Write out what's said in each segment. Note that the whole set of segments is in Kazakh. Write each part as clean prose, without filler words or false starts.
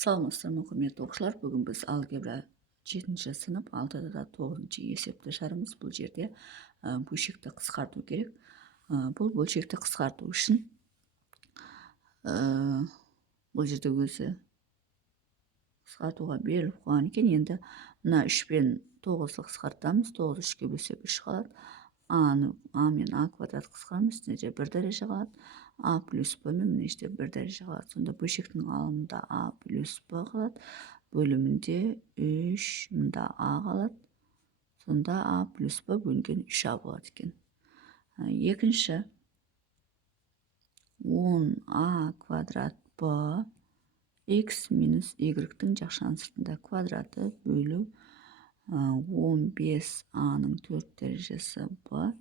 Саламатсыздар ма, құрметті оқушылар. Бүгін біз алгебра 7-ші сынып 6-да да 9-ші есепті жарымыз. Бұл жерде бөлшекті қысқарту керек. Бұл бөлшекті қысқарту үшін бұл жерде өзі қысқартуға беріліп қойған екен. Енді мына 3 пен 9-ды қысқартамыз. 9-ды 3-ке бөлсек 3 қалады. А мен А квадрат қысқарамыз. Мына жерде 1 дәреже қалады. А плюс Б мен мына жерде 1 дәреже қалады. Сонда бөлшектің алымында А плюс Б қалады. Бөлімінде 3, мында А қалады. Сонда А плюс Б бөлінген 3А болады екен. Екінші 10А квадрат Б X минус Y-тің жақшаның сыртында квадраты бөлу 15А-ның 4 дәрежесі Б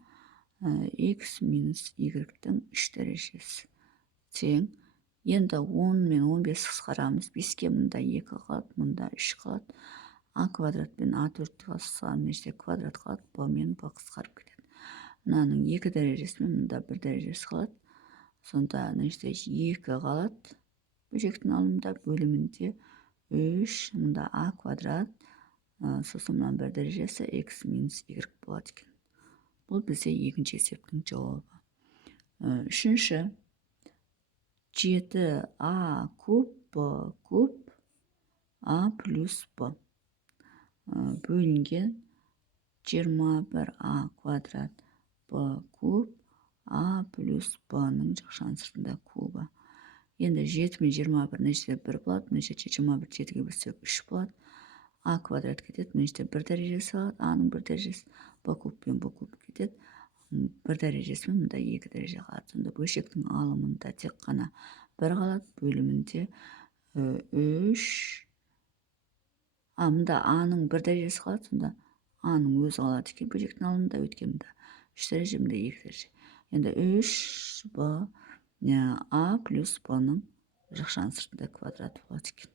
X минус Y-тің 3 дәрежесі тең. Енді 10 мен 15 қысқарамыз. 5-ке мында 2 қалады, мында 3 қалады. А квадрат пен А4 қысқарамыз. Мына жерде квадрат қалады, Б мен Б қысқарып кетеді. Мынаның 2 дәрежесі мен мында 1 дәрежесі қалады. Сонда мына жерде 2 қалады. Бөлшектің алымында бөлімінде 3, мында А квадрат, сосын мынаның 1 дәрежесі X минус Y болады екен. Бұл бізде екінші есептің жауабы. Үшінші 7А куб Б куб А плюс Б бөлінген 21А квадрат Б куб А плюс Б-ның жақшаның сыртында кубы. Енді 7 мен 21 мына жерде 1 болады, мына жерде 21 7-ге бөлсек 3 болады. А квадрат кетеді, мына жерде 1 дәрежесі қалады, А-ның 1 дәрежесі, Б куб пен Б куб кетеді. 1 дәрежесі мен мында 2 дәреже қалады. Сонда бөлшектің алымында тек қана 1 қалады, бөлімінде 3. Мында А-ның 1 дәрежесі қалады, сонда А-ның өзі қалады екен бөлшектің алымында, өткен мында 3 дәреже, мында 2 дәреже. Енді 3 Б А плюс Б-ның жақшаның сыртында квадраты болады екен.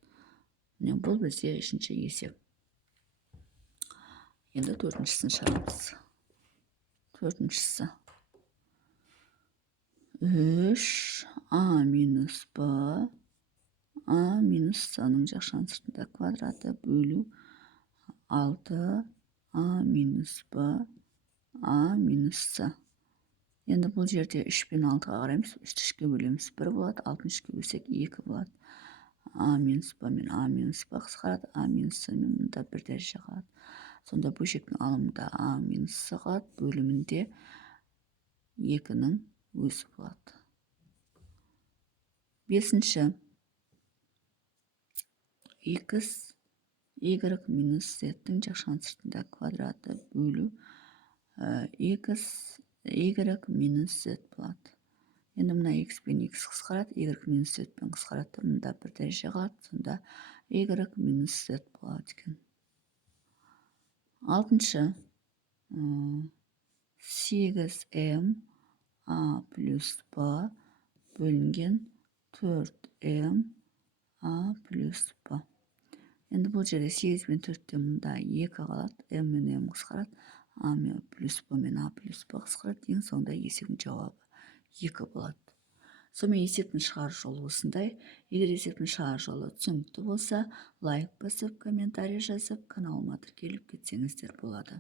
Бұл бізде үшінші есеп. Енді төртіншісін шығарамыз. Төртіншісі 3 А минус Б А минус С-ның жақшаның сыртында квадраты бөлу 6 А минус Б А минус С. Енді бұл жерде 3 пен 6-ға қараймыз. 3-ті 3-ке бөлеміз 1 болады, 6-ны 3-ке бөлсек 2 болады. А минус Б мен А минус Б қысқарады, А минус С мен мында 1 дәреже қалады. Сонда бөлшектің алымында А минус С қалады, бөлімінде 2-ның өзі болады. Бесінші X Y минус Z-тің жақшаның сыртында квадраты бөлу X Y минус Z болады. Енді мына X пен X қысқарады, Y минус Z пен қысқарады, мында 1 дәреже қалады, сонда Y минус Z болады екен. Алтыншы 8M А плюс Б бөлінген 4M А плюс Б. Енді бұл жерде 8 мен 4-те мұнда 2 қалады, М мен М қысқарады, А мен плюс Б мен А плюс Б қысқарады. Ең соңында есептің жауабы 2 болады. Сонымен есептің шығар жолы осындай. Егер есептің шығар жолы түсінікті болса, лайк басып, комментарий жазып, каналыма тіркеліп кетсеңіздер болады.